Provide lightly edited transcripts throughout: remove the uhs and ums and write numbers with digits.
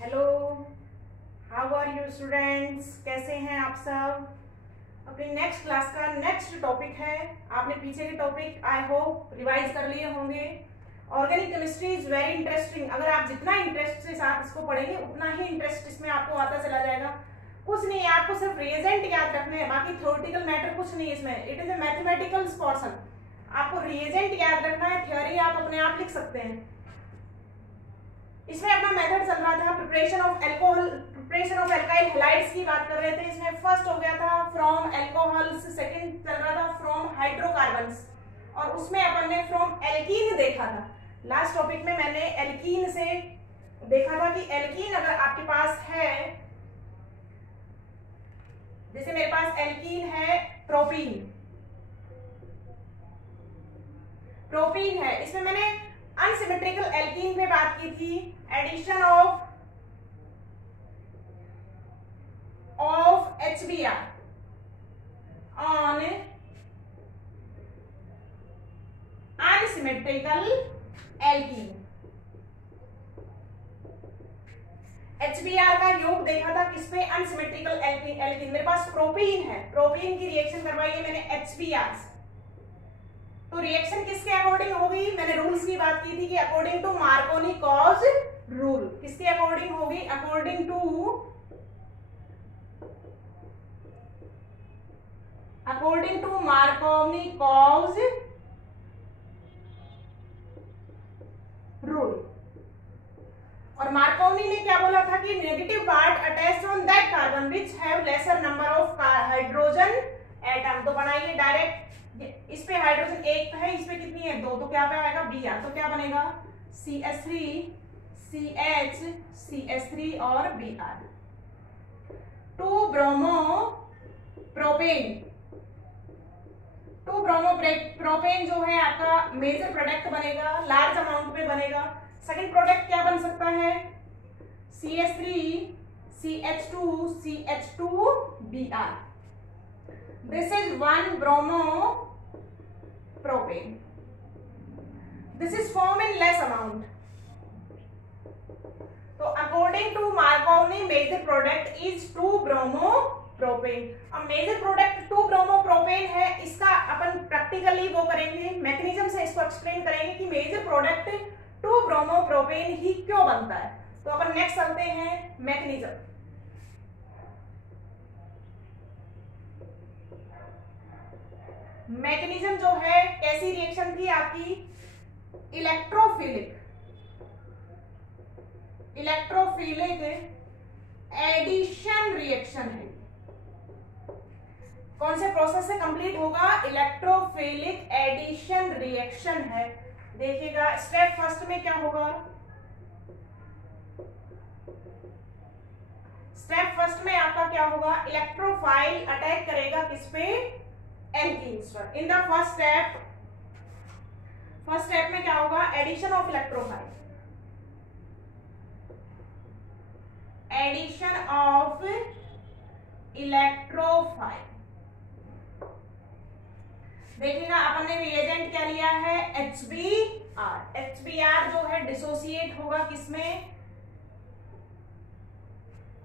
Hello, how are you students? कैसे हैं आप सब? अपनी नेक्स्ट क्लास का नेक्स्ट टॉपिक है। आपने पीछे के टॉपिक आई होप रिवाइज कर लिए होंगे। Organic chemistry is very interesting. अगर आप जितना इंटरेस्ट के साथ इसको पढ़ेंगे उतना ही इंटरेस्ट इसमें आपको आता चला जाएगा। कुछ नहीं है, आपको सिर्फ रिएजेंट याद रखने हैं, बाकी थ्योरेटिकल मैटर कुछ नहीं है इसमें। It is a mathematical portion. आपको रिएजेंट याद रखना है, थ्योरी आप अपने आप लिख सकते हैं। इसमें अपना मेथड चल रहा था preparation of alcohol, preparation of alkyl halides की बात कर रहे थे। इसमें फर्स्ट हो गया था फ्रॉम अल्कोहल्स, सेकंड चल रहा था फ्रॉम हाइड्रोकार्बन्स, और उसमें अपन ने फ्रॉम एल्कीन देखा था। लास्ट टॉपिक में मैंने एल्कीन से देखा था कि एल्कीन अगर आपके पास है, जैसे मेरे पास एल्कीन है प्रोपीन, प्रोपीन है, इसमें मैंने अनसिमेट्रिकल एल्कीन पे बात की थी। Addition of HBr on unsymmetrical alkene. HBr का योग देखा था किसपे? Unsymmetrical alkene. मेरे पास प्रोपीन है, प्रोपीन की रिएक्शन करवाई है मैंने HBr से। तो रिएक्शन किसके अकॉर्डिंग होगी? मैंने रूल्स की बात की थी कि अकॉर्डिंग टू मार्कोनी-कॉज रूल। किसके अकॉर्डिंग होगी? According to Markovnikov's rule. और मार्कोनी ने क्या बोला था कि negative part attached on that carbon which have lesser number of hydrogen atom. तो बनाइए डायरेक्ट, इस पे हाइड्रोजन एक है, इस पे कितनी है? दो, तो क्या पे आएगा? Br। तो क्या बनेगा? CH3 CH CH3 और Br। 2 bromo propane, 2 bromo propane जो है आपका मेजर प्रोडक्ट बनेगा, लार्ज अमाउंट में बनेगा। सेकंड प्रोडक्ट क्या बन सकता है? CH3 CH2 CH2 Br। This is 1 bromo propane. This is formed in less amount. तो according to Marconi, major product is 2 bromo propane. अब मेजर प्रोडक्ट 2 ब्रोमो प्रोपेन है, इसका अपन प्रैक्टिकली वो करेंगे, मैकेनिज्म से इसको एक्सप्लेन करेंगे कि मेजर प्रोडक्ट 2 ब्रोमो प्रोपेन ही क्यों बनता है। तो अपन नेक्स्ट चलते हैं मैकेनिज्म। मैकेनिज्म जो है कैसी रिएक्शन थी आपकी? इलेक्ट्रोफिलिक एडिशन रिएक्शन है। कौन से प्रोसेस से कंप्लीट होगा? इलेक्ट्रोफिलिक एडिशन रिएक्शन है। देखिएगा स्टेप फर्स्ट में क्या होगा? स्टेप फर्स्ट में आपका क्या होगा? इलेक्ट्रोफाइल अटैक करेगा किस पे? एल्कीन्स पर। इन द फर्स्ट स्टेप में क्या होगा? Addition of electrophile, addition of electrophile. देखिएगा अपन ने रिएजेंट क्या लिया है? HBr। HBr जो है डिसोसिएट होगा किसमें?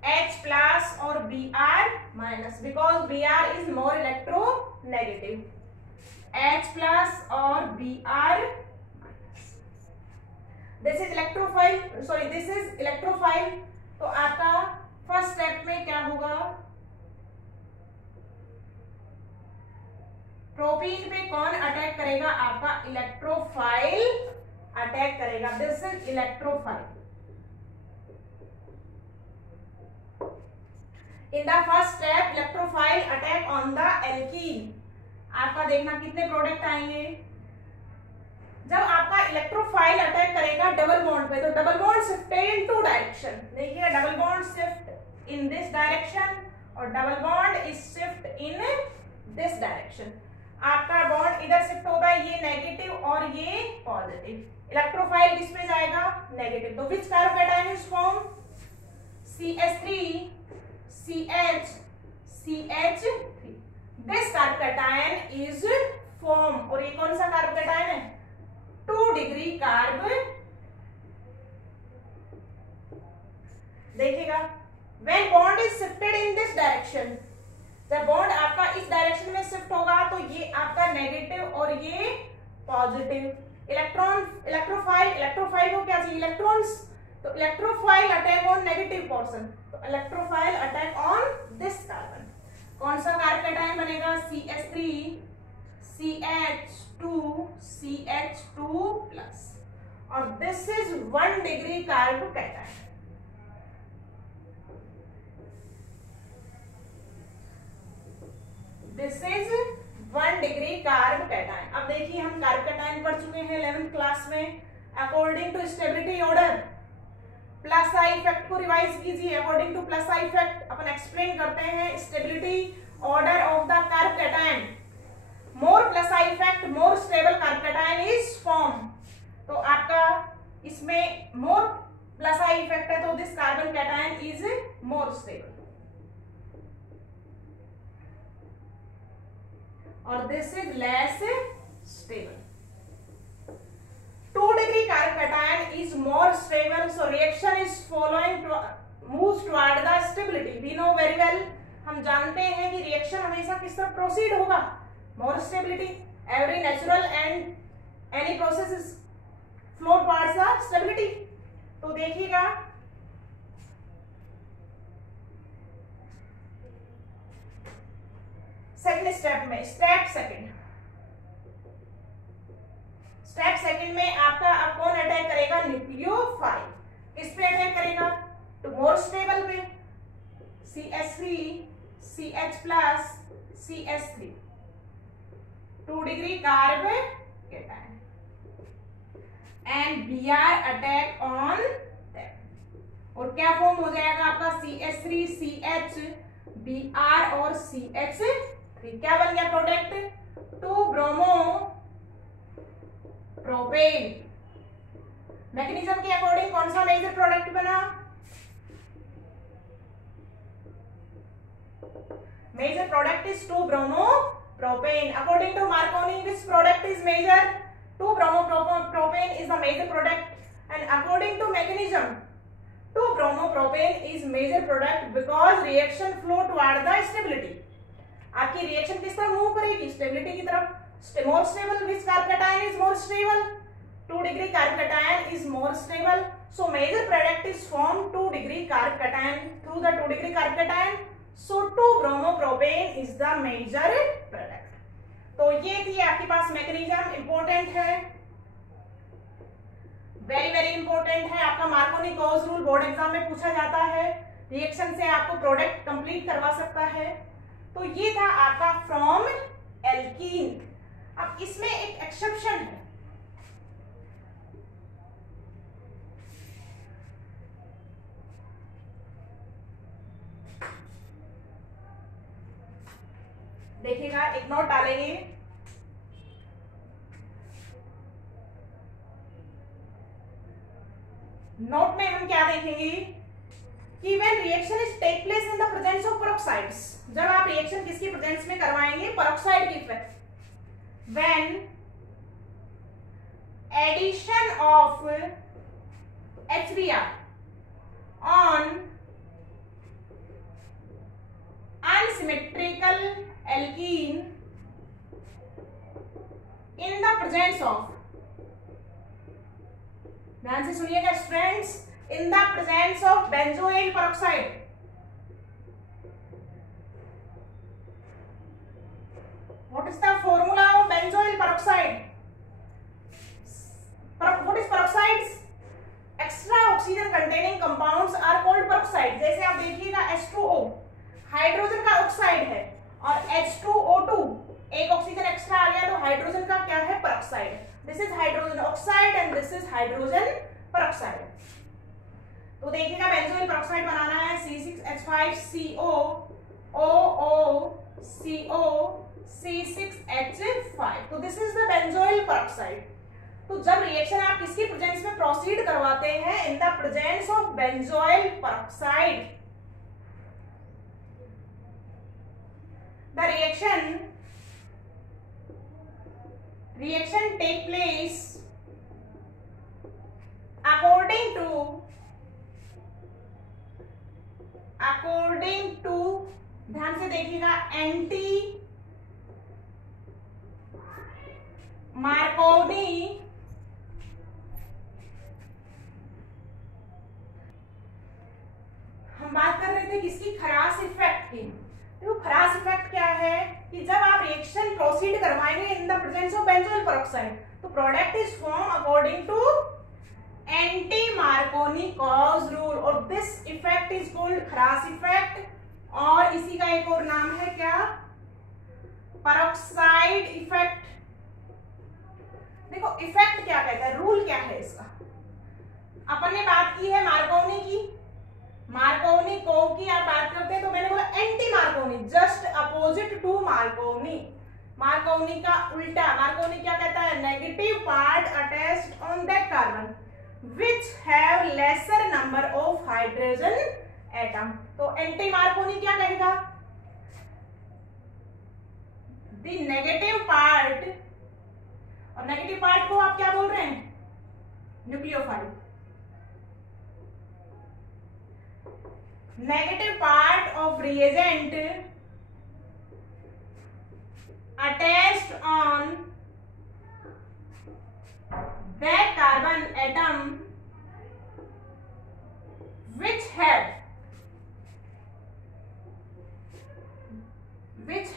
H प्लस और Br minus, because Br is more electronegative. H plus और Br minus. This is electrophile, sorry this is electrophile. तो आपका फर्स्ट स्टेप में क्या होगा? प्रोपीन पे कौन अटैक करेगा? आपका इलेक्ट्रोफाइल अटैक करेगा। This is electrophile. In the first step electrophile attack on the alkene. आपका देखना कितने प्रोडक्ट आएंगे जब आपका इलेक्ट्रोफाइल अटैक करेगा डबल बॉन्ड पे। तो double bond shifted in 2 direction. देखिए double bond shift in this direction और double bond is shift in this direction. आपका बॉन्ड इधर शिफ्ट होगा, ये नेगेटिव और ये पॉजिटिव। इलेक्ट्रोफाइल किस पे जाएगा? नेगेटिव। तो which carbocation is form? CH3 CH CH3। This carbocation is form. और ये कौन सा कार्बोकैटायन है? 2 डिग्री कार्ब देखिएगा when bond is shifted in this direction, जब बॉन्ड आपका इस डायरेक्शन में शिफ्ट होगा तो ये आपका नेगेटिव और ये पॉजिटिव। इलेक्ट्रोफाइल को क्या चाहिए, इलेक्ट्रॉन्स, तो electrophile attack on negative portion, तो electrophile attack on this carbon. कौन सा कार्ब कैटायन बनेगा, CH3 CH2 CH2 प्लस, और this is 1 degree carb cation. This is 1 degree carb cation. अब देखिए हम कार्ब कैटायन पढ़ चुके हैं 11th क्लास में। According to stability order, plus I effect को रिवाइज कीजिए। According to plus I effect अपन एक्सप्लेन करते हैं stability order of the carbocation. More plus I effect more stable carbocation is form. तो आपका इसमें more plus I effect है तो this carbon cation is more stable, और this is less stable. 2 degree carbocation is more stable, so reaction is following moves toward the stability. We know very well, हम जानते हैं कि reaction हमेशा किस तरफ प्रोसीड होगा, more stability. Every natural and any process is flow towards the stability. तो देखिएगा सेकंड स्टेप में, स्टेप सेकंड में आपका अब कौन अटैक करेगा, न्यूक्लियोफाइल। किस पे अटैक करेगा, टू मोर स्टेबल पे, CH3 CH plus CH3, 2 degree carb cation, and Br attack on that. और क्या फॉर्म हो जाएगा आपका, CH3 CH Br और CH3, क्या बन गया प्रोडक्ट, 2 ब्रोमो प्रोपेन। मैकेनिज्म के अकॉर्डिंग कौन सा मेजर प्रोडक्ट बना, major product is 2 bromo propane. According to Markovnikov which product is major, 2 bromo propane is the major product, and according to mechanism 2 bromo propane is major product because reaction flow toward the stability. आपकी reaction किस तरफ move करेगी, stability की तरफ। More stable, which carbocation is more stable, 2 degree carbocation is more stable, so major product is form 2 degree carbocation through the 2 degree carbocation, so 2 bromo propane is the major product. तो ये थी आपके पास mechanism, important है, very very important है। आपका Markovnikov's rule board exam में पूछा जाता है, रिएक्शन से आपको प्रोडक्ट कंप्लीट करवा सकता है। तो ये था आपका फ्रॉम एल्कीन। अब इसमें एक एक्सेप्शन है, देखिएगा एक नोट डालेंगे, नोट में हम क्या देखेंगे कि when reaction is take place in the presence of peroxides, जब आप रिएक्शन किसकी प्रेजेंस में करवाएंगे, पेरोक्साइड की effect. When addition of HBr on unsymmetrical alkene in the presence of, ध्यान से सुनिएगा students, in the presence of benzoyl peroxide, what is the formula of benzoyl peroxide, what is peroxides, extra oxygen containing compounds are called peroxide। जैसे आप देखिएगा H2O hydrogen का oxide है, और H2O2 एक ऑक्सीजन एक्स्ट्रा आ गया तो हाइड्रोजन का क्या है, peroxide. This is hydrogen oxide and this is hydrogen peroxide. तो देखिएगा बेंजोइल पेरोक्साइड बनाना है, C6H5CO OOCO C6H5, तो this is the benzoyl peroxide. तो जब रिएक्शन आप किसकी प्रेजेंस में प्रोसीड करवाते हैं, in the presence of benzoyl peroxide, the reaction take place according to according to, ध्यान से देखिएगा, एंटी मार्कोनी हम बात कर रहे थे किसकी, खरास इफेक्ट की। देखो खरास इफेक्ट क्या है कि जब आप रिएक्शन प्रोसीड करवाएंगे in the presence of benzoyl peroxide तो product is form according to anti Markovnikov's rule, और this effect is called Kharasch effect, और इसी का एक और नाम है क्या, पेरोक्साइड इफेक्ट। देखो इफेक्ट क्या कहता है, रूल क्या है इसका। अपन ने बात की है मार्कोनी की, मार्कोनी को की आप बात करते हैं तो मैंने बोला anti Markovnikov, just opposite to Markovnikov, Markovnikov का उल्टा। मार्कोनी क्या कहता है, negative part attached on that carbon which have lesser number of hydrogen atom। तो एंटी मार्कोनी क्या कहेगा, the negative part, और नेगेटिव पार्ट को आप क्या बोल रहे हैं, nucleophile. Negative part of reagent attached on that carbon atom which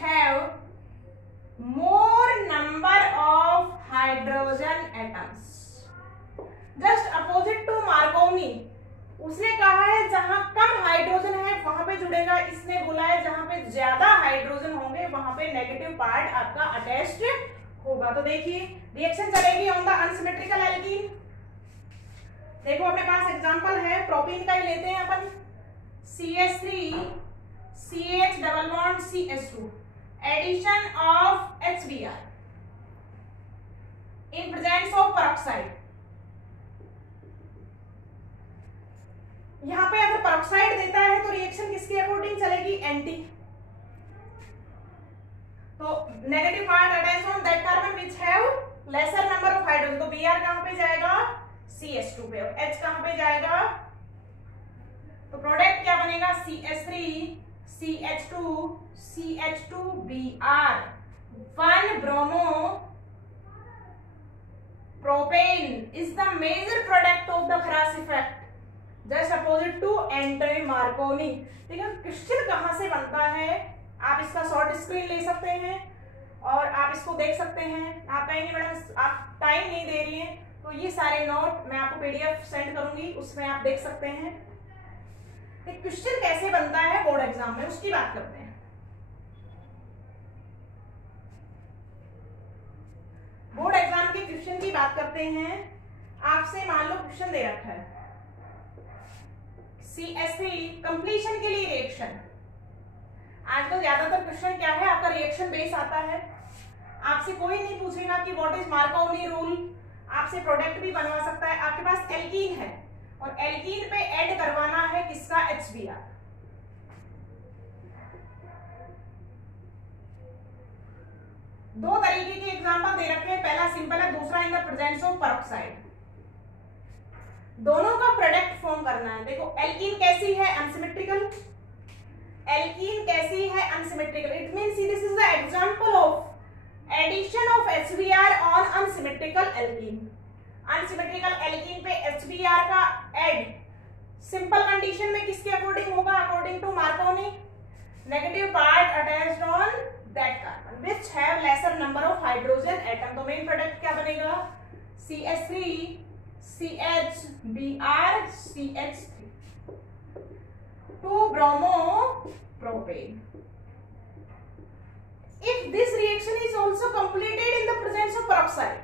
have more number of hydrogen atoms, just opposite to Marconi। उसने कहा है जहां कम हाइड्रोजन है वहां पे जुड़ेगा, इसने बोला है जहां पे ज्यादा हाइड्रोजन होंगे वहां पे नेगेटिव पार्ट आपका अटैच्ड होगा। तो देखिए रिएक्शन चलेगी ऑन द अनसिमेट्रिकल एल्कीन। देखो अपने पास एग्जांपल है, प्रोपीन का ही लेते हैं अपन, CH3 CH double bond CH2, addition of HBr in presence of peroxide. यहां पे अगर पेरोक्साइड देता है तो रिएक्शन किसके अकॉर्डिंग चलेगी, एंटी। तो negative part attach on that carbon which have lesser number of hydrogen, तो Br कहां पे जाएगा, CH2 पे, और H कहां पे जाएगा, तो प्रोडक्ट क्या बनेगा, CH3 CH2 CH2Br 1 bromo propane is the major product of the Kharasch effect, just opposite to anti Markovnikov. ठीक है, क्वेश्चन कहां से बनता है, आप इसका शॉर्ट स्क्रीन ले सकते हैं और आप इसको देख सकते हैं। आप कहेंगे मैडम आप टाइम नहीं दे रही हैं, तो ये सारे नोट मैं आपको PDF सेंड करूंगी, उसमें आप देख सकते हैं। क्वेश्चन कैसे बनता है बोर्ड एग्जाम में उसकी बात करते हैं। बोर्ड एग्जाम के क्वेश्चन की बात करते हैं। आपसे मान लो क्वेश्चन दे रखा है CH3 कंप्लीशन के लिए रिएक्शन। आजकल ज्यादातर क्वेश्चन क्या है, आपका रिएक्शन बेस आता है, आपसे कोई नहीं पूछेगा कि व्हाट इज मार्कोनी रूल, आपसे प्रोडक्ट भी बनवा सकता है। आपके पास एल्कीन है और एल्कीन पे ऐड करवाना है किसका, HBr। दो तरीके के एग्जांपल दे रखे हैं, पहला सिंपल है, दूसरा इन द प्रेजेंस ऑफ पेरोक्साइड। दोनों का प्रोडक्ट फॉर्म करना है। देखो एल्कीन कैसी है, अनसिमेट्रिकल, एल्कीन कैसी है, unsymmetrical. It means this is the example of addition of HBr on unsymmetrical alkene. Unsymmetrical alkene पे HBr का ऐड सिंपल कंडीशन में किसके अकॉर्डिंग होगा, according to Markovnikov, negative part attached on that carbon which have lesser number of hydrogen atom. तो main product क्या बनेगा, CH3 CHBr CH3 2 bromo propane। If this reaction is also completed in the presence of peroxide,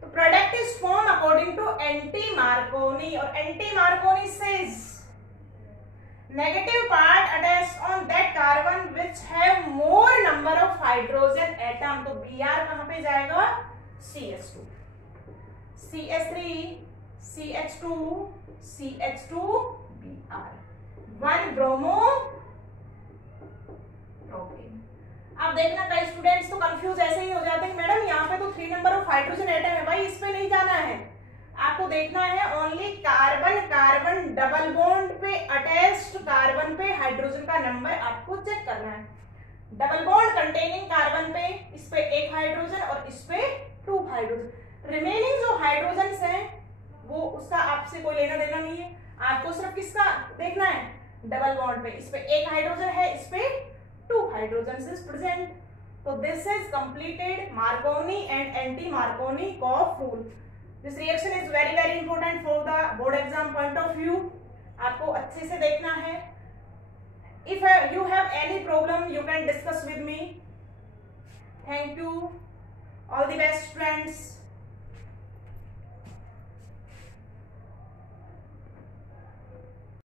the product is formed according to anti-Marconi, और anti-Marconi says negative part attached on that carbon which have more number of hydrogen atom। तो Br कहां पे जाएगा, CH2 CH3 CH2 CH2Br 1 bromo propane. अब देखना कई students तो confuse ऐसे ही हो जाते हैं, मैडम यहाँ पे तो 3 नंबर ऑफ हाइड्रोजन एटम है, भाई इस पे नहीं जाना है, आपको देखना है only carbon carbon double bond पे अटैच्ड नंबर आपको चेक करना है। डबल बॉन्ड कंटेनिंग कार्बन पे इस पे एक हाइड्रोजन और इस पे 2 हाइड्रोजन। रिमेनिंग जो हाइड्रोजन हैं वो उसका आपसे कोई लेना देना नहीं है, आपको सिर्फ किसका देखना है, डबल बॉन्ड पे इस पे एक हाइड्रोजन है, इस पे 2 हाइड्रोजन इज प्रेजेंट। तो this is completed Markovnikov and anti Markovnikov's rule. This reaction is very very important for the board exam point of view, आपको अच्छे से देखना है। If you have any problem, you can discuss with me. Thank you. All the best, friends.